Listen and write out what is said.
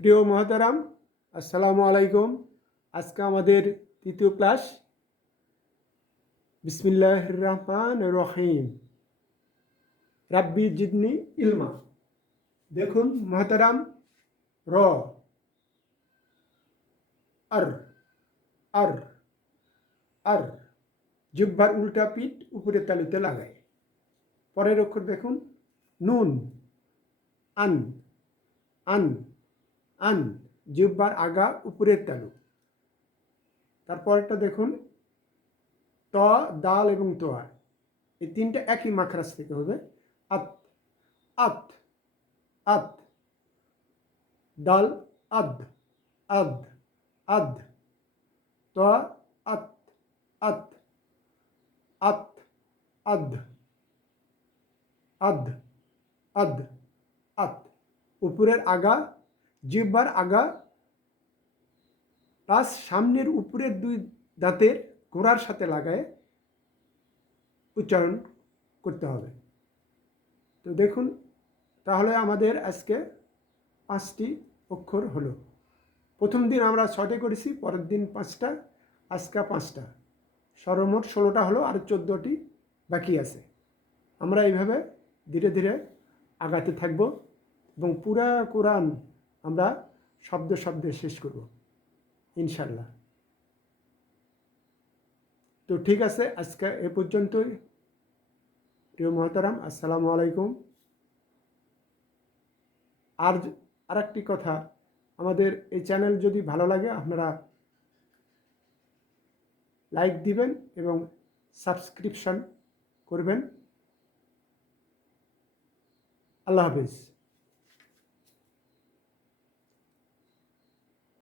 প্রিয় মহতারাম, আসসালামু আলাইকুম। আজকে আমাদের তৃতীয় ক্লাস। বিসমিল্লাহ রহমান রহিম। রাব্বি জিদনি ইলমা। দেখুন মহাতারাম, র, আর আর আর জিহ্বার উল্টা পিঠ উপরে তালুতে লাগায় পরের অক্ষর দেখুন, নুন, আন আন আন, জিহ্বার আগা উপরের তালু। তারপরটা দেখুন, ত, দাল এবং তোয়া। এই তিনটা একই মাখরাস থেকে হবে। আত আত আত, দাল, আদ আদ আদ, ত, আত আত আত, আদ আদ আদ, আত। উপরের আগা জিহ্বার আগা প্লাস সামনের উপরের দুই দাঁতের গোড়ার সাথে লাগায় উচ্চারণ করতে হবে। তো দেখুন, তাহলে আমাদের আজকে পাঁচটি অক্ষর হলো। প্রথম দিন আমরা ছটে করেছি, পরের দিন পাঁচটা, আজকে পাঁচটা। সর্বমোট ষোলোটা হলো আর চোদ্দোটি বাকি আছে। আমরা এইভাবে ধীরে ধীরে আগাতে থাকব এবং পুরা কোরআন আমরা শব্দ শব্দে শেষ করব ইনশাল্লাহ তো ঠিক আছে, আজকে এ পর্যন্তই। প্রিয় মহতারাম, আসসালামু আলাইকুম। আর আরেকটি কথা, আমাদের এই চ্যানেল যদি ভালো লাগে, আপনারা লাইক দিবেন এবং সাবস্ক্রিপশন করবেন। আল্লাহ হাফিজ।